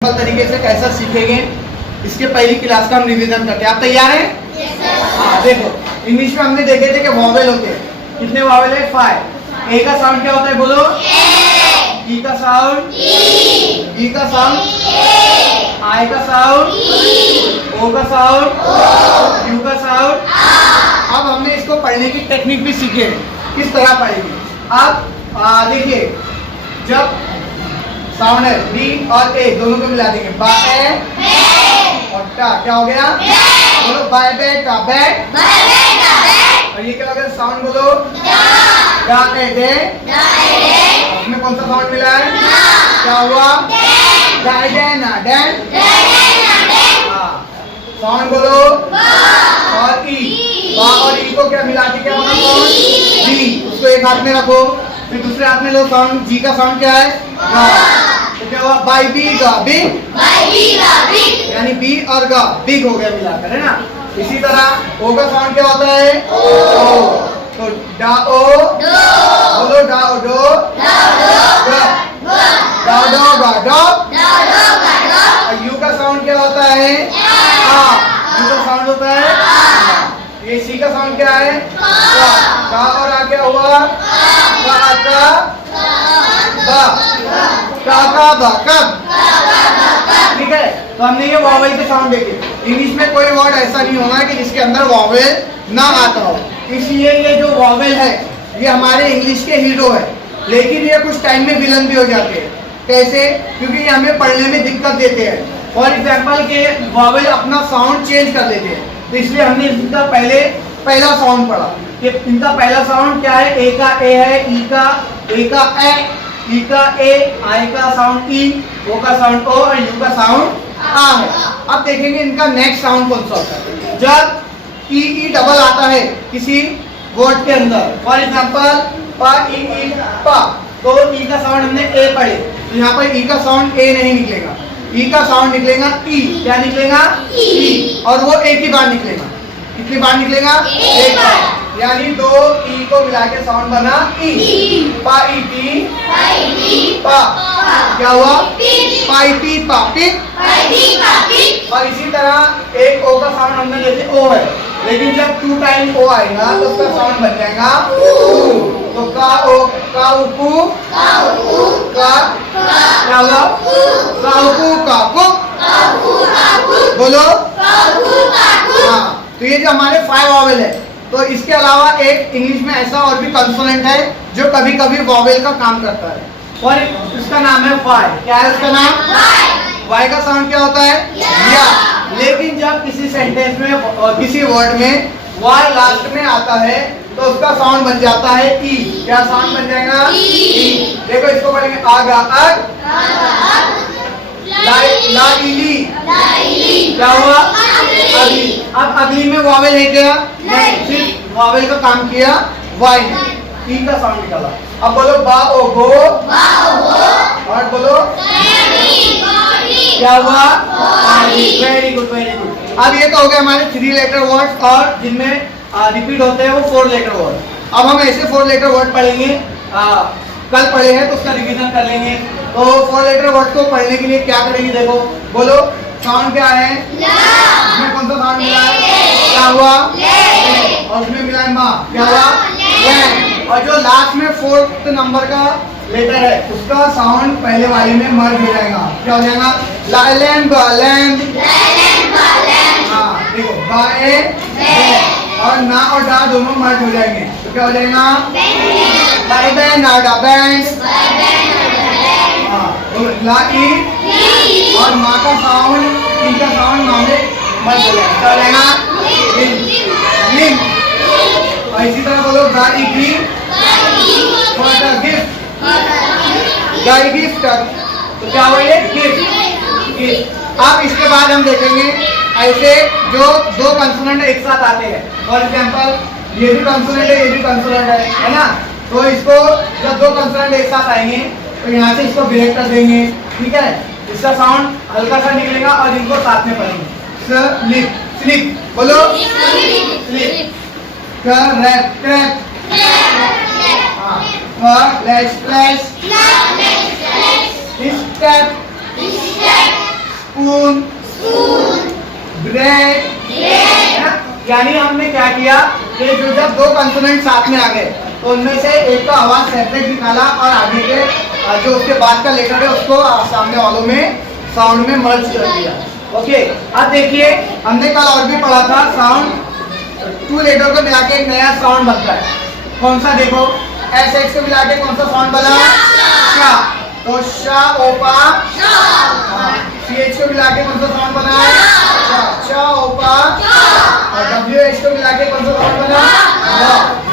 तरीके से कैसा सीखेंगे इसके पहली क्लास का हम रिवीजन करते हैं। आप तैयार हैं? हाँ देखो, इंग्लिश में हमने देखे थे कि वॉवेल होते हैं। कितने वॉवेल है? 5। ए का साउंड क्या होता है बोलो? ई का साउंड, ई का साउंड, आई का साउंड, ओ का साउंड, यू का साउंड। अब हमने इसको पढ़ने की टेक्निक भी सीखे हैं, किस तरह पढ़ेंगे। अब देखिए, जब साउंड है बी और ए दोनों को मिला देंगे, बा ए और टा, क्या हो गया? बोलो बाय बेटा बैट। और ये क्या हो गया? साउंड बोलो डा ए डे। इसमें कौन सा साउंड मिला है? क्या हुआ? डा डे ना डैन। साउंड बोलो और ई, बा और ई को क्या मिला के क्या बना साउंड? बी। उसको एक हाथ में रखो, फिर दूसरे हाथ में लो साउंड, जी का साउंड क्या है? गा। तो क्या हुआ? बाई बी गा बिग, यानी बी और गा बिग हो गया मिलाकर, है ना। इसी तरह ओ का साउंड क्या होता है? ओ। तो डा ओ, बोलो डा ओ डो, डा डो गा डो। और यू का साउंड क्या होता है? आ। यू का साउंड होता है। ये सी का साउंड क्या है? का और आ क्या हुआ? ठीक है। तो हमने ये वॉवेल के साउंड देखे। इंग्लिश में कोई वर्ड ऐसा नहीं होना कि जिसके अंदर वॉवेल ना आता हो, इसलिए ये जो वॉवेल है ये हमारे इंग्लिश के हीरो है, लेकिन ये कुछ टाइम में विलन भी हो जाते हैं। कैसे? क्योंकि ये हमें पढ़ने में दिक्कत देते हैं। फॉर एग्जाम्पल के वॉवेल अपना साउंड चेंज कर देते हैं, तो इसलिए हमने इनका पहला साउंड पढ़ा कि इनका पहला साउंड क्या है? ए का ए है, ई का ए, ई का ए, आई का साउंड ई, ओ का साउंड ओ और यू का साउंड आ है। अब देखेंगे इनका नेक्स्ट साउंड कौन सा होता है। जब ई डबल आता है किसी वर्ड के अंदर, फॉर एग्जाम्पल पा ई पा, तो ई का साउंड हमने ए पढ़े, तो यहाँ पर ई का साउंड ए नहीं निकलेगा, ई का साउंड निकलेगा ई। क्या निकलेगा? ई। और वो एक ही बार निकलेगा। कितनी बार निकलेगा? एक बार। यानी दो ई को मिला के साउंड बना ई। पा ई पी पा, क्या हुआ? पाई पी पापी। और इसी तरह एक ओ का साउंड हमने जैसे ओ है, लेकिन जब 2 टाइम ओ आएगा तो उसका साउंड बन जाएगा ऊ। तो का ओ का उपू का, क्या हुआ? का उपू का कुक। बोलो हाँ। तो ये जो हमारे 5 वॉवेल है, तो इसके अलावा एक इंग्लिश में ऐसा और भी कंसोनेंट है जो कभी कभी वॉवेल का काम करता है, और इसका नाम है वाई। क्या है उसका नाम? वाई का साउंड क्या होता है? या। लेकिन जब किसी सेंटेंस में और किसी वर्ड में वाई लास्ट में आता है तो उसका साउंड बन जाता है ई। क्या साउंड बन जाएगा? ई। देखो इसको पढ़ेंगे, आगा अग, लाइली, क्या हुआ? अगली। अब अगली में वॉवेल है क्या? नहीं, सिर्फ वॉवेल का काम किया वाई ने, ई का साउंड निकाला। अब बोलो बा ओ गो, और बोलो क्या हुआ? Very good very good. अब ये तो हो गए हमारे 3 लेटर वर्ड, और जिनमें रिपीट होते हैं वो 4 लेटर वर्ड। अब हम ऐसे 4 लेटर वर्ड पढ़ेंगे, कल पढ़े हैं तो उसका रिवीजन कर लेंगे। तो 4 लेटर वर्ड को पढ़ने के लिए क्या करेंगे? देखो, बोलो साउंड क्या है? इसमें कौन सा साउंड मिला है? क्या हुआ? और उसमें मिला है माँ, क्या हुआ? और जो लास्ट में 4th नंबर का लेटर है उसका साउंड पहले वाले में मर्ज हो जाएगा। क्या हो जाएगा? लाइलैंड बालैंड। हाँ देखो, बाए और ना और डा दोनों मर्ज हो जाएंगे, तो क्या हो जाएगा? बाई बैंड नाडा बैंड। ला ई और माँ का साउंड, ई का साउंड माँ में मर्ज हो जाएगा, क्या हो जाएगा? लिंक। और इसी तरह बोलो गाड़ी की गिफ्ट, गाड़ी गिफ्ट, तो क्या हुआ? ये गिफ्ट। अब इसके बाद हम देखेंगे ऐसे जो 2 कंसोनेंट एक साथ आते हैं। फॉर एग्जाम्पल ये भी कंसोनेंट है, ये भी कंसोनेंट है ना। तो इसको जब 2 कंसोनेंट एक साथ आएंगे तो यहाँ से इसको ब्रेक कर देंगे, ठीक है। इसका साउंड हल्का सा निकलेगा और इनको साथ में पढ़ेंगे। स्लिप, स्लिप, बोलो slip. Crack, crack, flash, flash, step, spoon, bread, यानी हमने क्या किया कि जो जब दो कंसोनेंट साथ में आ गए तो उनमें से एक का आवाज सेपरेट निकाला और आगे के जो उसके बाद का लेटर है उसको सामने वालों में साउंड में मर्ज कर दिया। ओके, अब देखिए हमने कल और भी पढ़ा था साउंड 2 लेटर को मिला के एक नया साउंड बनता है। कौन सा? देखो एस एच को मिला के कौन सा साउंड बना? शा। तो शा ओपा सी एच को मिला के कौन सा साउंड बना? शा ओपा। और डब्ल्यू एच को मिला के कौन सा साउंड बना?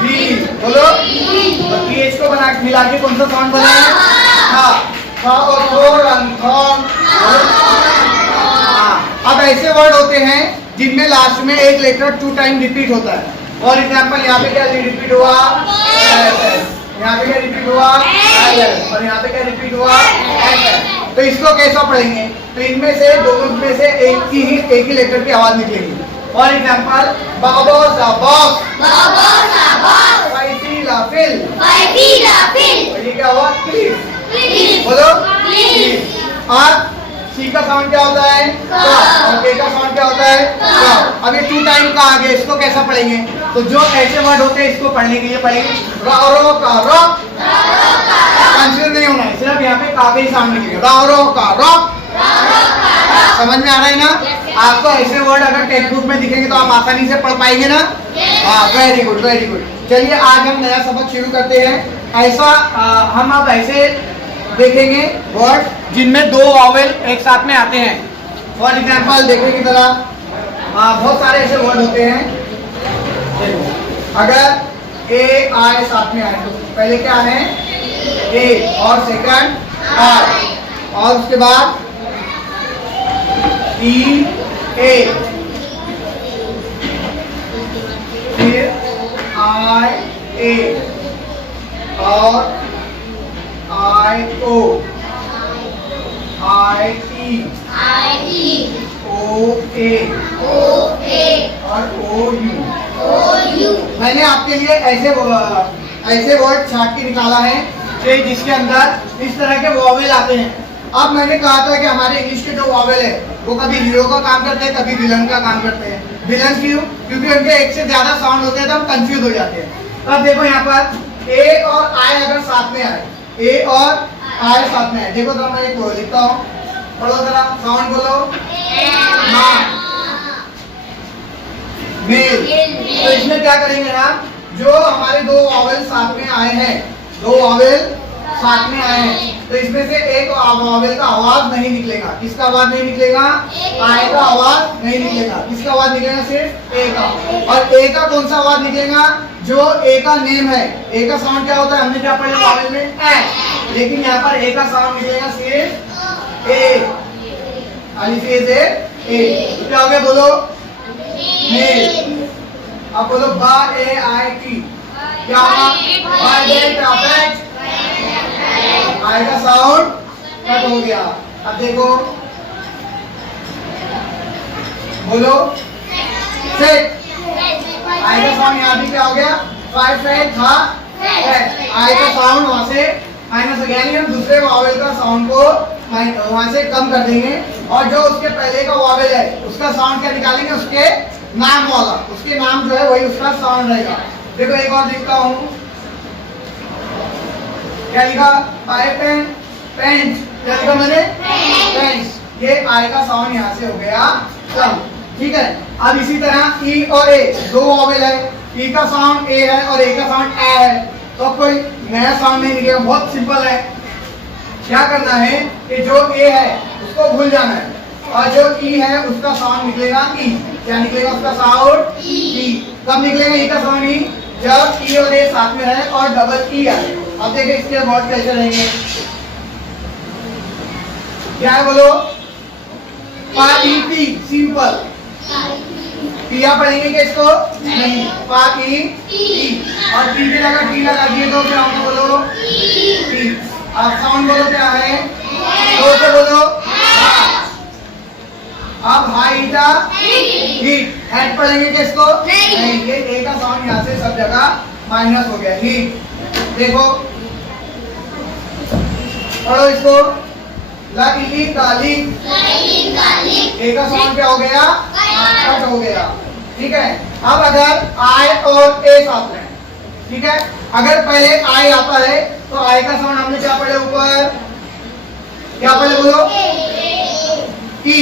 वी। बोलो। और टी एच को बना मिला के कौन सा साउंड बना? हा। हा और थोर। अब ऐसे वर्ड होते हैं जिनमें लास्ट में एक लेटर 2 टाइम रिपीट होता है। फॉर एग्जाम्पल यहाँ पे क्या रिपीट हुआ? यहाँ पे क्या रिपीट हुआ? और यहाँ पे क्या रिपीट हुआ? तो इसको कैसा पढ़ेंगे? तो इनमें से दोनों में से एक ही लेटर की आवाज निकलेगी। For example Babosa boss, फाइफीला fill, और ये क्या हुआ? प्लीज। बोलो प्लीज। और सी का साउंड क्या होता है? और के का साउंड क्या होता है? अब ये 2 टाइम का आ गया, इसको कैसा पढ़ेंगे? तो जो ऐसे वर्ड होते हैं इसको पढ़ने के लिए पढ़ेंगे रो का रो, कंफ्यूज नहीं होना है, सिर्फ यहाँ पे का ही साउंड निकलेगा रो का रो। समझ में आ रहा है ना? आपको ऐसे वर्ड अगर टेक्स्ट बुक में दिखेंगे तो आप आसानी से पढ़ पाएंगे ना? हाँ, वेरी गुड वेरी गुड। चलिए आज हम नया सबक शुरू करते हैं। ऐसा हम अब ऐसे देखेंगे वर्ड जिनमें 2 वॉवेल एक साथ में आते हैं। फॉर एग्जाम्पल देखने की तरह बहुत सारे ऐसे वर्ड होते हैं। देखो अगर ए आई साथ में आए तो पहले क्या है? ए और सेकंड आई, और उसके बाद ई ए, फिर आई ए और आई ओ, आई ई ओ ए और ओ यू। मैंने आपके लिए ऐसे वर्ड छाट के निकाला है कि जिसके अंदर इस तरह के वॉवेल आते हैं। अब मैंने कहा था कि हमारे इंग्लिश के जो वॉवेल है वो कभी हीरो का काम करते हैं, कभी विलन का काम करते हैं। विलन क्यों? क्योंकि उनके एक से ज्यादा साउंड होते हैं तो हम कंफ्यूज हो जाते हैं। अब देखो यहाँ पर ए और आई अगर साथ में आए, ए और आई साथ में आए, देखो तो मैं एक लिखता हूँ, पढ़ो जरा, साउंड बोलो। मेल। तो इसमें क्या करेंगे ना, जो हमारे 2 वॉवेल साथ में आए हैं, 2 वॉवेल साथ में आए हैं, तो इसमें से एक वॉवेल का आवाज नहीं निकलेगा। किसका आवाज नहीं निकलेगा? आई का आवाज नहीं निकलेगा। किसका आवाज निकलेगा? सिर्फ ए का। और ए का कौन सा आवाज निकलेगा? जो ए का नेम है। ए का साउंड क्या होता है? हमने क्या पढ़ा वॉवेल में? ए। लेकिन यहाँ पर ए का साउंड निकलेगा सिर्फ ए। ए। क्या हो गया? बोलो मेल। अब बोलो बा ए आई टी। क्या? आई का साउंड कट हो गया। अब देखो बोलो सेट। आई का साउंड यहाँ भी क्या हो गया? 5 था। आई का साउंड वहां से माइनस हो गया, यानी हम दूसरे वॉवेल का साउंड को वहां से कम कर देंगे और जो उसके पहले का वॉवेल है उसका साउंड क्या निकालेंगे? उसके नाम वाला, उसके नाम जो है वही उसका साउंड रहेगा। देखो एक और लिखता हूँ, क्या लिखा? आई पेन, पेंस। क्या लिखा मैंने? पेंस। ये आई का साउंड यहाँ से हो गया कम। ठीक है, अब इसी तरह ई और ए 2 वॉवेल है, ई का साउंड ए है और ए का साउंड ए है, तो कोई नया साउंड नहीं निकलेगा। बहुत सिंपल है, क्या करना है कि जो ए है उसको भूल जाना है और जो ई है उसका साउंड निकलेगा ई। क्या निकलेगा उसका साउंड? ई। कब निकलेगा ई का साउंड? ई जब ई और ए साथ में रहे और डबल ई आए। अब देखिए इसके वर्ड कैसे रहेंगे। क्या है बोलो? पाईटी, सिंपल। पिया पढ़ेंगे क्या इसको? नहीं, पाई टी। और टी की जगह टी लगा दिए तो क्या होगा? बोलो टी। अब साउंड बोलो क्या है? दो से बोलो। अब हाईटा हीट। हेड पढ़ेंगे क्या इसको? नहीं, ये ए का साउंड यहाँ से सब जगह माइनस हो गया। हीट। देखो पढ़ो इसको, लाइली गालिक, ए का साउंड क्या हो गया? कट हो गया। ठीक है, अब अगर आई और ए साथ में, ठीक है, अगर पहले आई आता है तो आई का साउंड हमने क्या पढ़े ऊपर? क्या पढ़े बोलो? ई।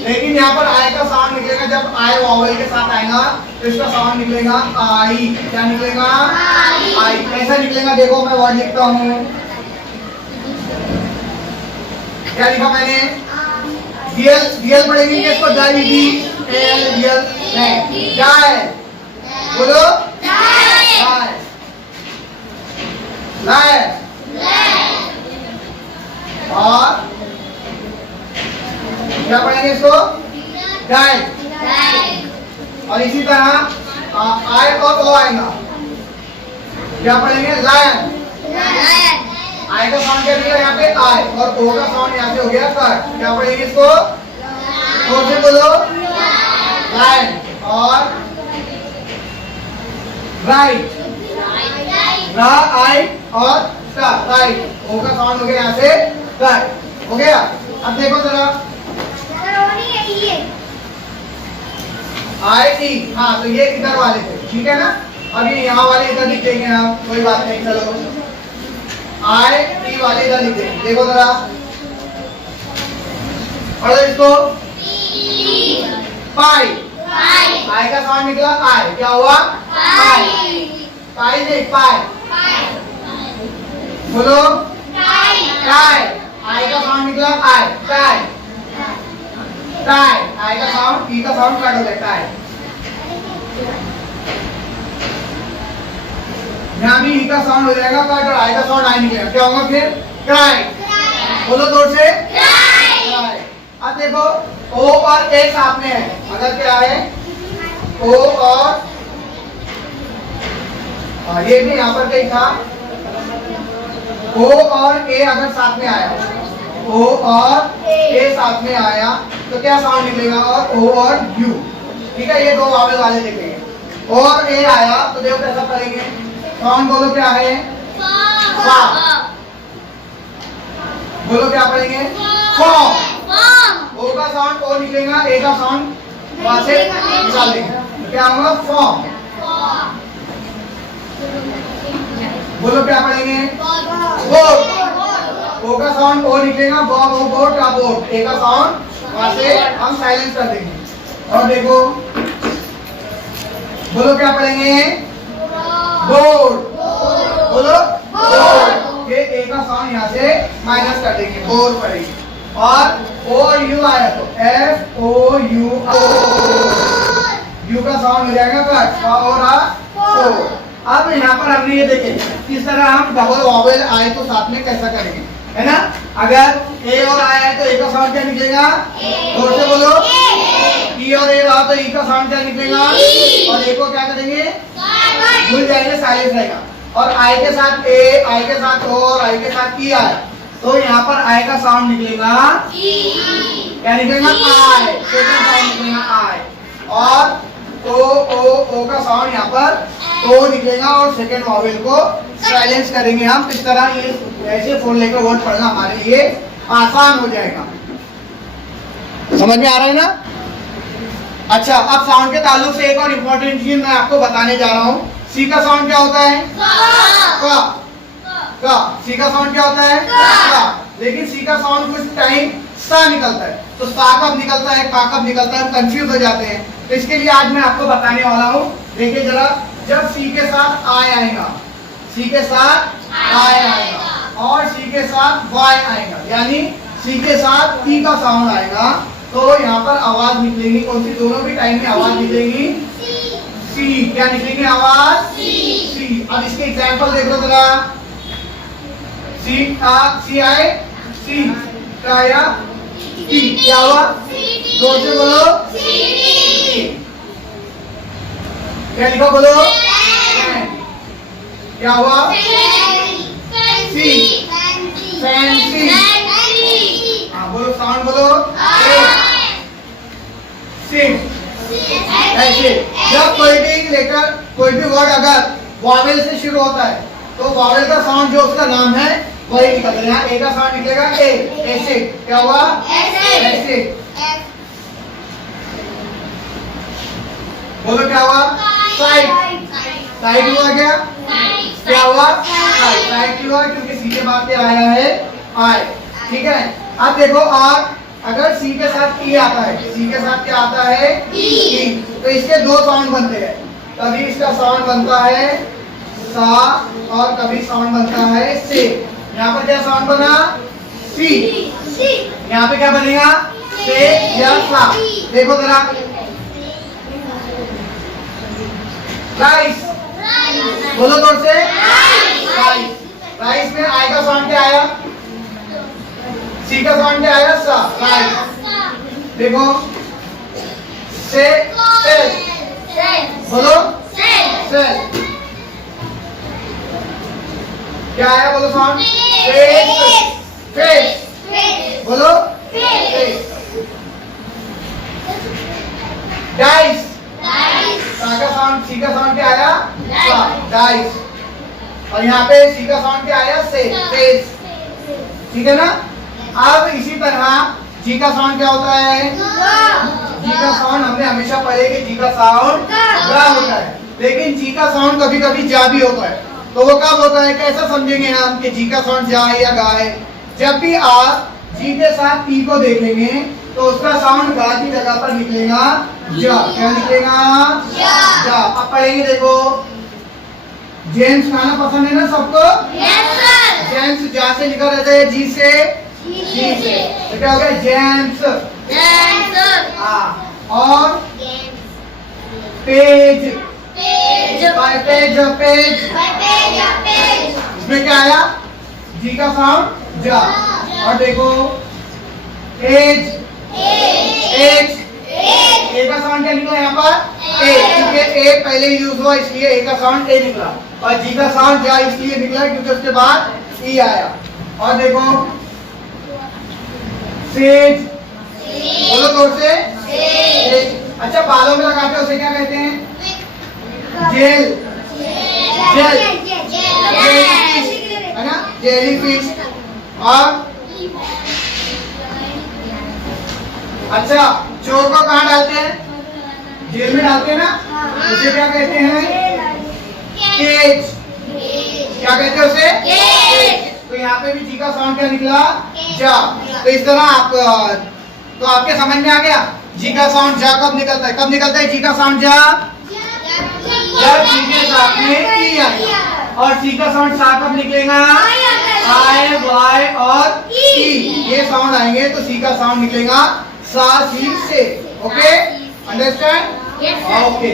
लेकिन यहाँ पर आई का साउंड निकलेगा जब आई वॉवेल के साथ आएगा तो इसका साउंड निकलेगा आई। क्या निकलेगा? आई। कैसा निकलेगा? देखो मैं वर्ड लिखता हूँ। क्या लिखा मैंने? रियल पढ़ेंगे किसको? Real dial. बोलो डायल। और क्या पढ़ेंगे इसको? डायल। और इसी तरह आई और ओ आएगा, क्या पढ़ेंगे? लायन। आई का साउंड क्या दिया यहाँ पे? आई। और ओ का साउंड यहाँ से हो गया कट। क्या पढ़ेंगे इसको? ओ से बोलो लायन। और राइट, राइट और राइट। ओ का साउंड हो गया यहाँ से कट हो गया। अब देखो जरा आई ई, हाँ तो ये इधर वाले थे, ठीक है ना। अब ये यहाँ वाले इधर लिखेंगे हम, कोई बात नहीं, चलो आई ई वाले इधर लिखेंगे। देखो जरा पढ़ो इसको। पाई, आई का साउंड निकला आई, क्या हुआ? पाई। पाई नहीं पाई। बोलो टाई। आई का साउंड निकला आई, टाई। टाई, आई का साउंड, ई का साउंड कट हो गया, टाई। यहाँ भी ई का साउंड हो जाएगा कट और आई का साउंड आई निकलेगा, क्या होगा फिर? क्राई। बोलो जोर से क्राई। अब देखो ओ और ए साथ में है, अगर क्या है ओ और ये भी यहाँ पर कहीं था, ओ और ए अगर साथ में आया, ओ और ए साथ में आया तो क्या साउंड निकलेगा? और ओ और यू, ठीक है, ये दो वावेल वाले देखेंगे। ओ और ए आया तो देखो कैसा करेंगे, साउंड बोलो क्या है? फा। बोलो क्या पढ़ेंगे? फॉर्म। ओ का साउंड ओ निकलेगा, ए का साउंड वहां से निकाल देंगे, क्या होगा? फॉर्म। बोलो क्या पढ़ेंगे? बोट। ओ का साउंड ओ निकलेगा, बोट का बोट, ए का साउंड वहां से हम साइलेंस कर देंगे। और देखो बोलो क्या पढ़ेंगे? बोर्ड। बोलो बोर्ड, ये ए का साउंड यहाँ से माइनस कर देंगे, बोर्ड पढ़ेंगे। और ओ यू आया तो एफ ओ यू, यू का साउंड हो जाएगा कट और अब यहाँ पर हमने ये देखे किस तरह हम डबल वॉवेल आए तो साथ में कैसा करेंगे, है ना। अगर ए और आई है तो ए का साउंड क्या निकलेगा? जोर से बोलो। ई और ए रहा तो ई का साउंड क्या निकलेगा? और ए को क्या करेंगे? भूल जाएंगे, साइलेंस रहेगा। और आई के साथ ए, आई के साथ ओ और आई के साथ ई आया तो यहाँ पर आई का साउंड निकलेगा, क्या निकलेगा? आई। सेकंड साउंड निकलेगा आई। और ओ का साउंड यहाँ पर ओ निकलेगा और सेकंड वॉवेल को साइलेंस करेंगे हम। इस तरह ये ऐसे फोन लेकर वर्ड पढ़ना हमारे लिए आसान हो जाएगा। समझ में आ रहा है ना? अच्छा, अब साउंड के ताल्लुक से एक और इम्पोर्टेंट चीज मैं आपको बताने जा रहा हूँ। सी का साउंड क्या होता है? का। सी का साउंड क्या होता है? का। लेकिन सी का साउंड कुछ टाइम सा निकलता है, तो सा कब निकलता है, का कब निकलता है, हम कंफ्यूज हो जाते हैं। तो इसके लिए आज मैं आपको बताने वाला हूँ। देखिए जरा, जब सी के साथ आई आएगा, सी के साथ आई आएगा और सी के साथ वाई आएगा, यानी सी के साथ ई का साउंड आएगा तो यहाँ पर आवाज निकलेगी कौन सी? दोनों भी टाइम में आवाज निकलेगी सी। क्या निकलेगी आवाज? सी। अब इसके एग्जाम्पल देख लो जरा। सी आई सी का या सी, क्या हुआ? दो से बोलो क्या लिखा? बोलो क्या हुआ? सी, फैंसी। हाँ बोलो, साउंड बोलो सिम। ऐसे जब कोई भी लेटर, कोई भी वर्ड अगर वॉवेल से शुरू होता है तो वॉवेल का साउंड जो उसका नाम है वही निकल यहाँ ए का साउंड निकलेगा ए, ऐसे क्या हुआ ऐसे। बोलो क्या हुआ साइड, साइड हुआ क्या हुआ साइड हुआ क्योंकि सी के बाद क्या आया है आई। ठीक है, अब देखो और अगर सी के साथ ई आता है, सी के साथ क्या आता है ई, तो इसके दो साउंड बनते हैं। कभी इसका साउंड बनता है सा और कभी साउंड बनता है से। यहाँ पर क्या साउंड बना सी, यहाँ पे क्या बनेगा से या सा। देखो जरा राइस, बोलो जोर से राइस। राइस में आई का साउंड क्या आया, सी का साउंड क्या आया सा, राइस। देखो से सेल, बोलो सेल क्या आया, बोलो साउंड फेस, फेस बोलो फेस। डाइस, सा का साउंड, सी का साउंड क्या आया सा, डाइस। और यहाँ पे सी का साउंड क्या आया से, फेस। ठीक है ना। अब इसी तरह जी का साउंड क्या होता है, जी का साउंड हमने हमेशा पढ़े कि जी का साउंड गा होता है, लेकिन जी का साउंड कभी कभी जा भी होता है। तो वो कब होता है, कैसा समझेंगे हम कि जी का साउंड जा है या गा है। जब भी आप जी के साथ पी को देखेंगे तो उसका साउंड गा की जगह पर निकलेगा जा। क्या निकलेगा जा। अब पढ़ेंगे, देखो जेम्स खाना पसंद है ना सबको, जेम्स जा से लिखा रहता है, जी से तो क्या हो गया जेम्स। हाँ, और पेज, पेज पेज, इसमें क्या आया जी का साउंड जा। और देखो एज, एज ए का साउंड क्या निकला यहाँ पर ए, क्योंकि ए पहले यूज हुआ इसलिए ए का साउंड ए निकला। और जी का साउंड जा इसलिए निकला क्योंकि उसके बाद ई आया। और देखो सेज, बोलो जोर से सेज। अच्छा, बालों में लगाते हैं उसे क्या कहते हैं, जेल, जेल है ना, जेली फिश। और अच्छा, चोर को कहाँ डालते हैं, जेल में डालते हैं ना, उसे क्या कहते हैं केज। क्या कहते हैं उसे केज। तो यहाँ पे भी जी का साउंड क्या निकला जा। तो इस तरह आप तो आपके समझ में आ गया जी का साउंड जा कब निकलता है, कब निकलता है जी का साउंड जा, जब जी के साथ में ई आएगा। और सी का साउंड सा कब निकलेगा, आई वाई और ई, ये साउंड आएंगे तो सी का साउंड निकलेगा सा सी से। Okay, understand? ओके।